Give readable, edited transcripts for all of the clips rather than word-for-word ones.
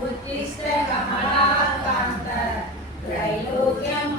उत्तिष्ठ कमलाकान्त त्रैलोक्यं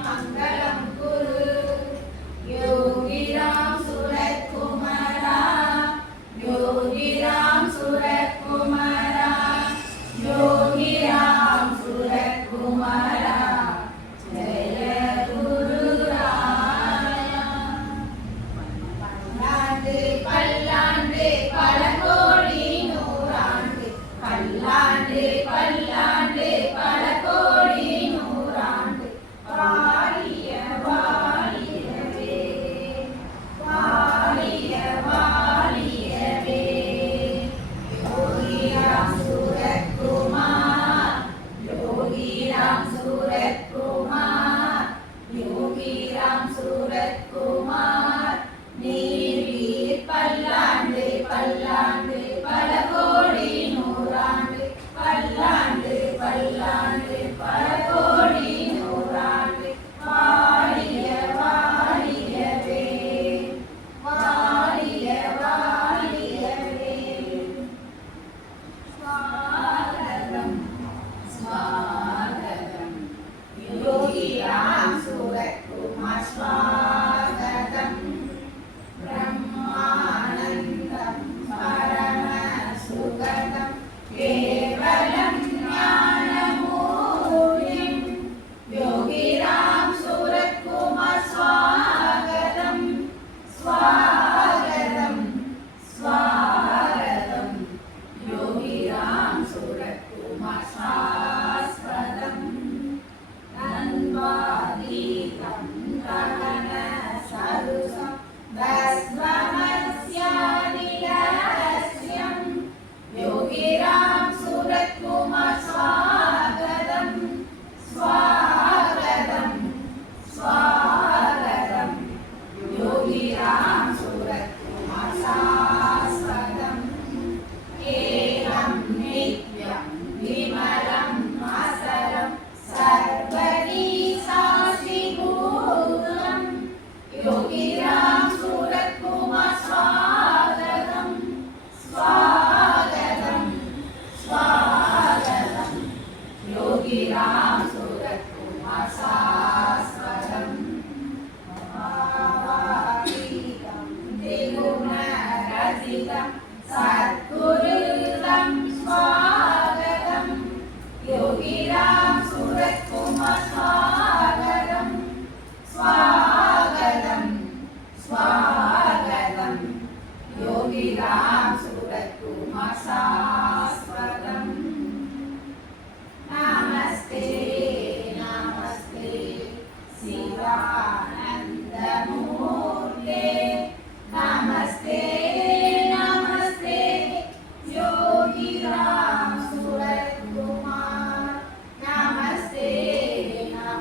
राम सूरत कुमार शाश्वतम् महावागीतं त्रिगुणरहितं सद्गुरुतं स्वागतं योगी राम सूरत कुमार स्वागतं स्वागतं स्वागतं योगी राम सूरत कुमार शाश्वतम् नमस्ते नमस्ते शिवानन्दमूर्ते नमस्ते नमस्ते योगी राम सूरत कुमार नमस्ते नमस्ते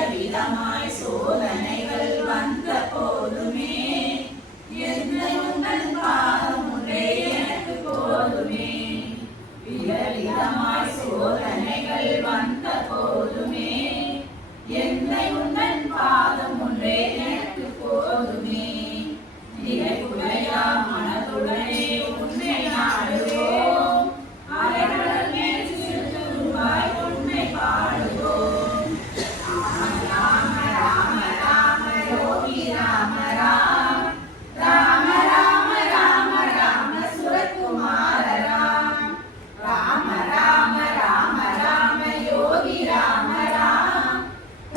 விதவிதமாய் சோதனைகள் வந்த போதுமே எந்த உந்தன் பாதம் ஒன்றே எனக்கு போதுமே. விதவிதமாய் சோதனைகள் வந்த போதுமே எந்த உந்தன் பாதம் ஒன்றே எனக்கு போதுமே. நிலைக்குலையா மனதுடனே உன்னை நாடுவோம், அலைகடல் மேல் சிறுதுருவாய் உன்னை பாடுவோம். ராம ராம ராம யோகி ராம ராம், ராம ராம ராம ராம சுரத்குமார ராம். ராம ராம ராம ராம யோகி ராம ராம்,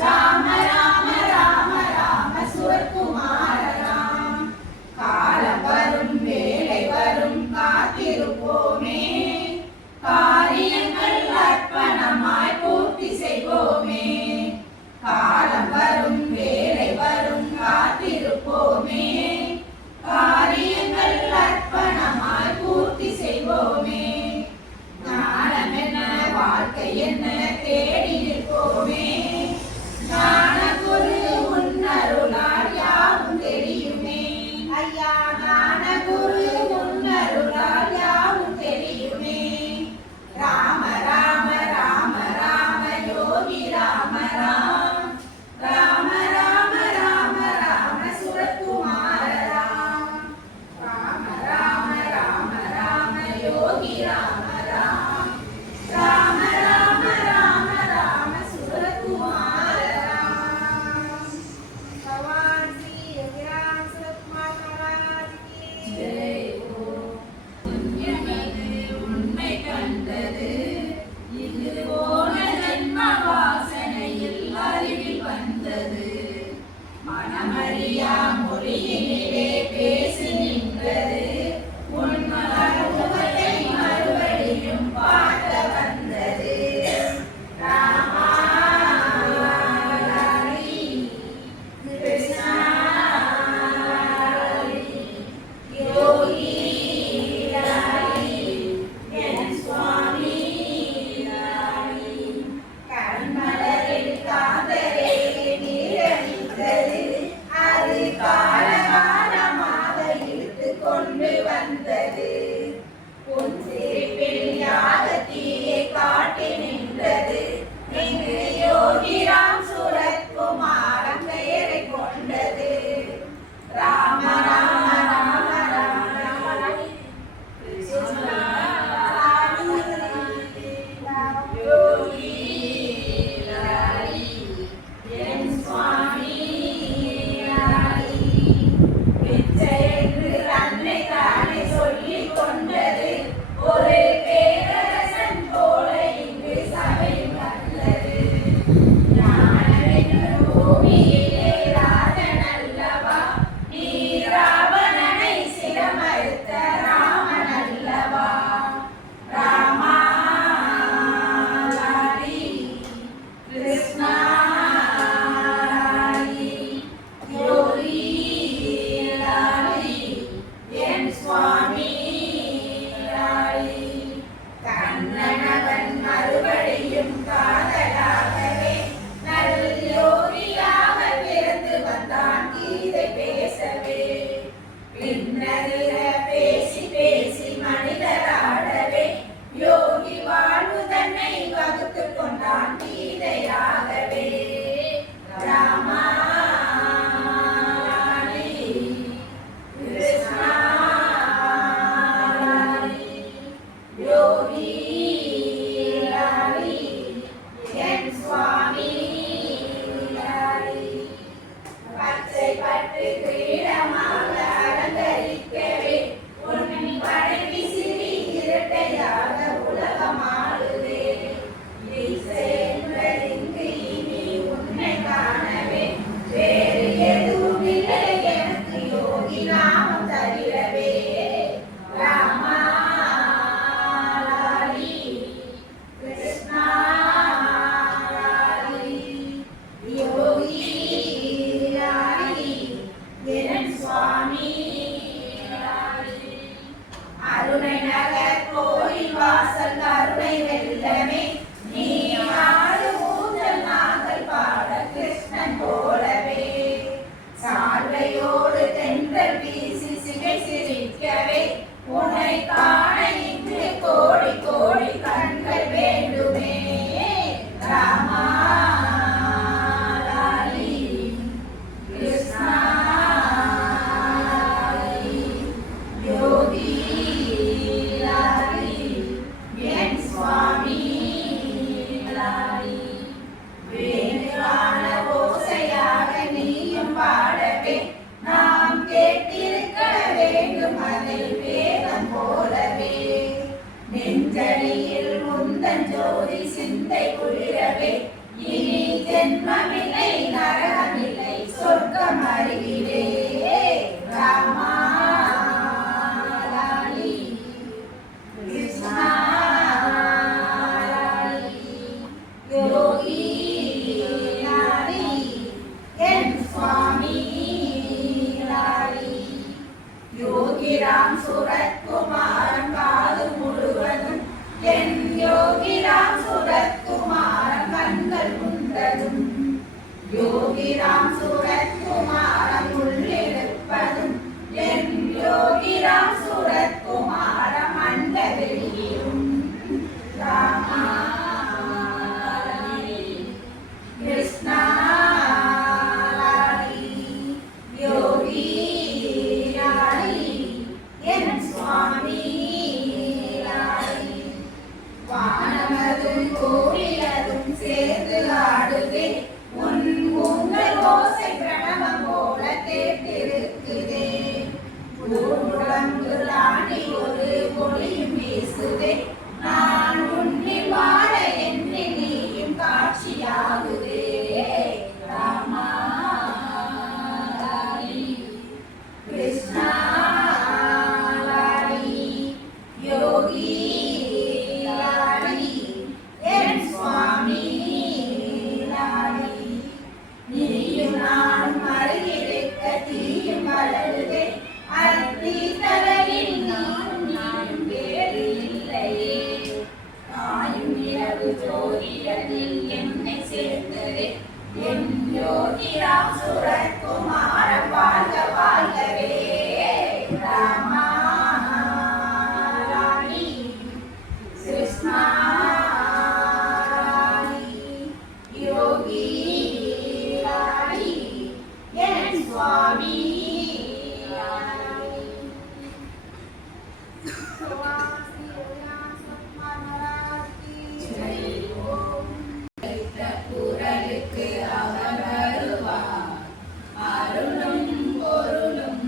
ராம ராம ராம ராம சுரத்குமார ராம். காலம் வரும் வேலை வரும் காத்திருப்போமே, காரியங்கள் அர்ப்பணமாய் பூர்த்தி செய்வோமே. காலம் வரும் வேலை வரும் காத்திருப்போமே, காரியங்கள் அர்ப்பணமாய் பூர்த்தி செய்வோமே. ஞானம் என்ன வாழ்க்கை என்ன தேடி நிற்போமே, ஞான குரு உன்னருளால் யாவும் தெரியுமே. ஐயா ஞான குரு உன்னருளால் யாவும் தெரியுமே. ராம ராம ராம ராம யோகி ராம ராம், ராம ராம ராம ராம சுரத்குமார ராம். ராம ராம ராம ராம யோகி ராம ராம், ராம ராம ராம ராம சுரத்குமார ராம். भगवान श्री योगीराम सुरतकुमार महाराज की ஜெய் ஓ. புண்ணியமது உன்னை கண்டது, இது போன ஜென்ம வாசனையில் அறிவில் வந்தது. மனமறியா மொழியினிலே பேசி நின்றது, உன் மலர்முகத்தை மறுபடியும் பார்க்க வந்தது. ராமா ஹரி கிருஷ்ணா ஹரி யோகி ஹரி என் சுவாமி ஹரி. கண்மலரில் காதலே நீரணித்தது, அது காலகாலமாய் போலவே சால்வையோடு தென்றல் வீசி சிகை சிரிக்கவே உன்னை காண இன்று கோடி கோடி கண்கள் வேண்டுமே ராமா லாலி கிருஷ்ணா லாலி யோகி லாலி என் சுவாமி லாலி வேணுகான ஓசையாக நீயும் பாடவே நாம் கேட்டிருக்க வேண்டும் அதில் வேதம் போலவே நெஞ்சடியில் முந்தன் ஜோதி சிந்தை குளிரவே இனி ஜென்மமில்லை நரகமில்லை சொர்க்கம் அருகிலே ராமா லாலி கிருஷ்ணா லாலி யோகி லாலி என் சுவாமி லாலி யோகிராம் சுரத்குமாரன் காது முழுவதும் என் யோகிராம் சுரத்குமாரன் கண்கள் உண்டதும் யோகிராம் சுரத்குமாரன் உள்ளிருப்பதும் என் யோகிராம் சுரத்குமாரன் மண்ட வெளியிலும் ராமா லாலி கிருஷ்ணா லாலி யோகி லாலி என் சுவாமி லாலி வானமதும் கோயிலதும் சேர்ந்து ஆடுதே உன் உங்கள் ஓசை பிரணவம் போல கேட்டிருக்குதே ஊர்முழங்கு தாண்டி ஒரு ஒளியும் வீசுதே நான் உன்னில் வாழ என்னை நீயும் காட்சியாகுதே ராமா லாலி கிருஷ்ணா லாலி யோகி லாலி என் சுவாமி லாலி நீயும் நானும் அருகிருக்க தீயும் வளருதே அத்தி தரையில் நானும் வேறு இல்லையே தாயும் இரவு ஜோதிடத்தில் என்னை சேர்ந்ததே என் யோகிராம் சுரத்குமார வாழ்க வாழ்கவே ராமா லாலி கிருஷ்ணா லாலி யோகி லாலி என் சுவாமி லாலி சவாசி சத்மா மகாராஜ் கி ஜெய் ஓம் குரலுக்கு அவர் வருவார் அருளும் பொருளும்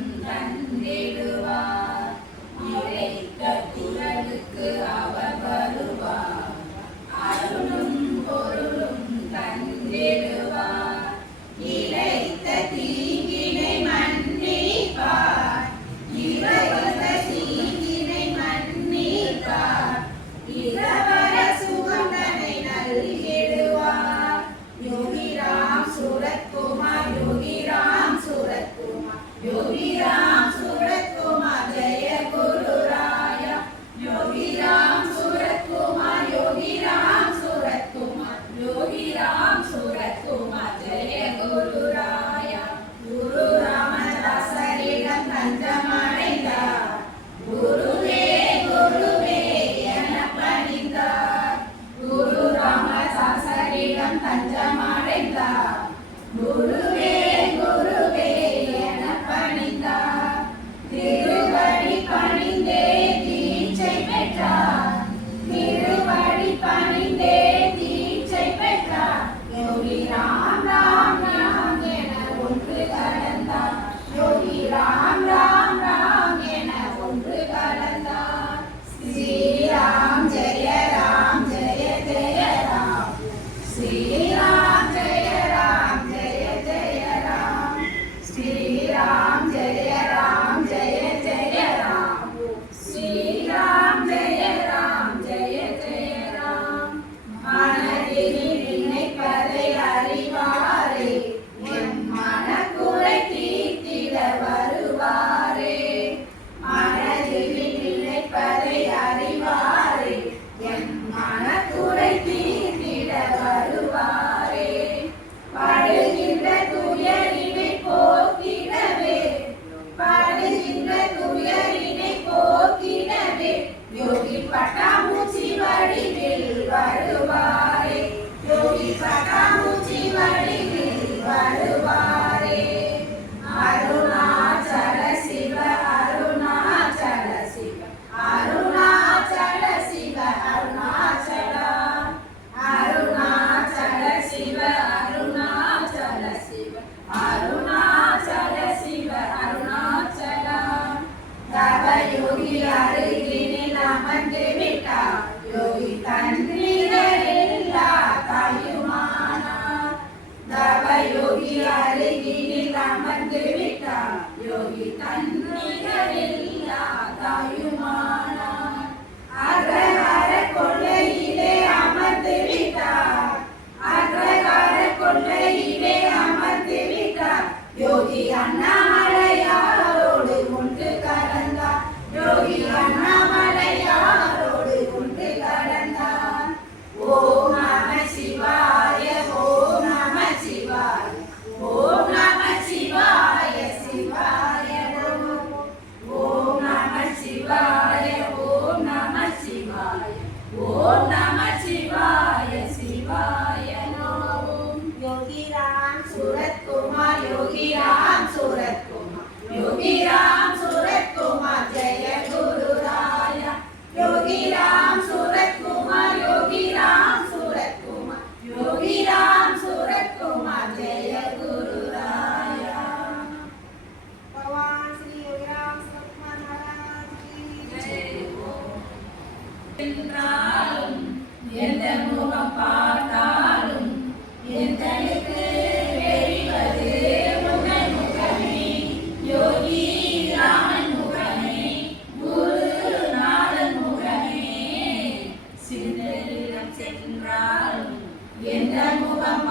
பட்டாம்பூச்சி வடிவில் வருவாரே, யோகி பட்டாம்பூச்சி வடிவில் வருவாரே. அருணாச்சல சிவ அருணாச்சல சிவ அருணாச்சல சிவ அருணாச்சல அருணாச்சல சிவ அருணாச்சல சிவ அருணாச்சல சிவ அருணாச்சல. தவ யோகி அருகினில் அமர்ந்து விட்டார், யோகி தன்னிகரில்லா தாயுமானார். தவ யோகி அருகினில் அமர்ந்து விட்டார், யோகி தன்னிகரில்லா தாயுமானார். அக்ரஹார கொள்ளையிலே அமர்ந்து விட்டார், அக்ரஹார கொள்ளையிலே அமர்ந்து விட்டார், யோகி அண்ணாமலையாரோடு கொண்டு கலந்தார், யோகி அண்ணாமலையாரோடு கொண்டு கலந்தார். ஓம் நம சிவாய ஓம் நம சிவாய ஓம் நம சிவாய சிவாய நமோ. ஓம் நம சிவாய ஓம் நம சிவாய ஓம் நம சிவாய சிவாய நமோ. யோகி ராம் सूरत कुमार योगी राम सूरत कुमार योगी राम सूरत कुमार जय गुरु राया. योगी राम सूरत कुमार योगी राम सूरत कुमार योगी राम सूरत कुमार जय गुरु राया. भगवान श्री योगीराम सूरत कुमार महाराज की जय. என்றாலும் எந்த முகம் பார்த்தாலும் எந்தனுக்கு தெரிவது உங்கள் முகமே, யோகி ராமன் முகமே, குருநாதன் முகமே. சிந்தரிடம் சென்றாலும் எந்த முகம்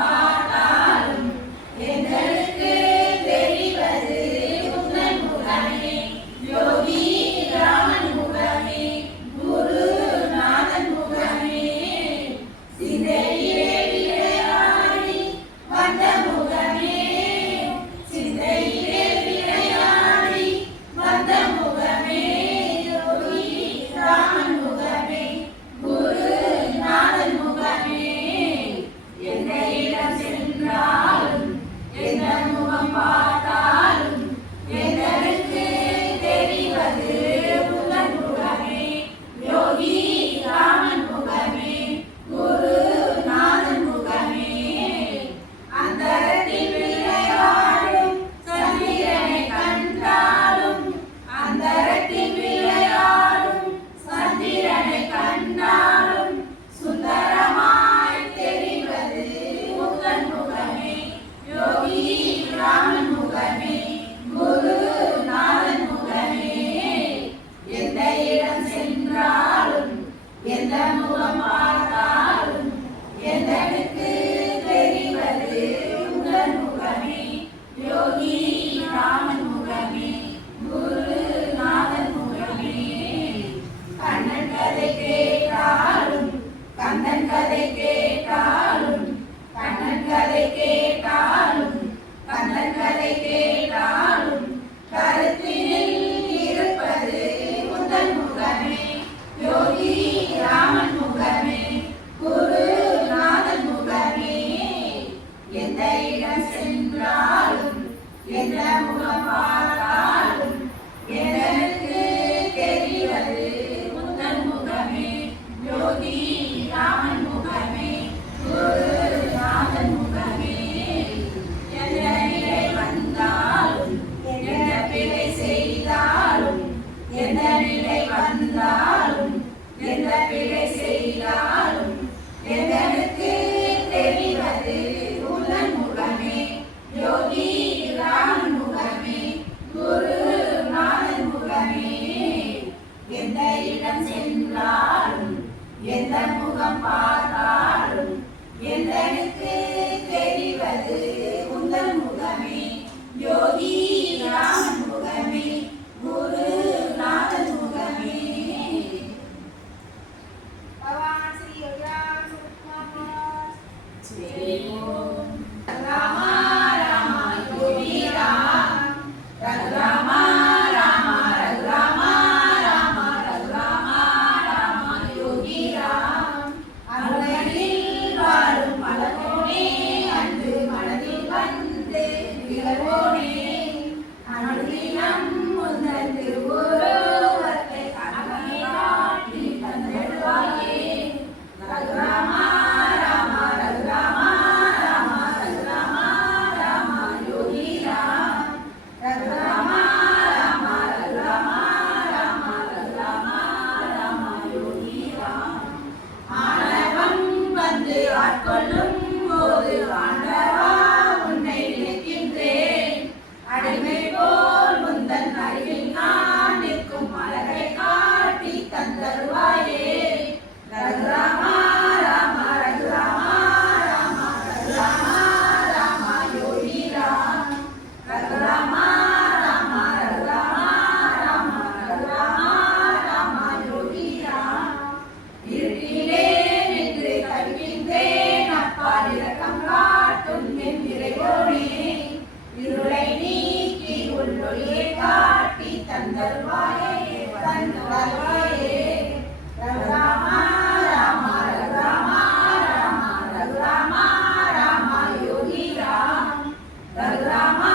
ரகுராமா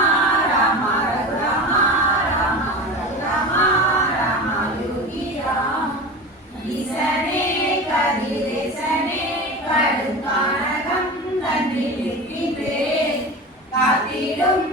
ராமா ரகுராமா ராமா ரகுராமா ராமா யோகி ராம் ஈசனே கதிரேசனே கடும் கானகம் தன்னில் இருக்கின்றேன் காத்திடும்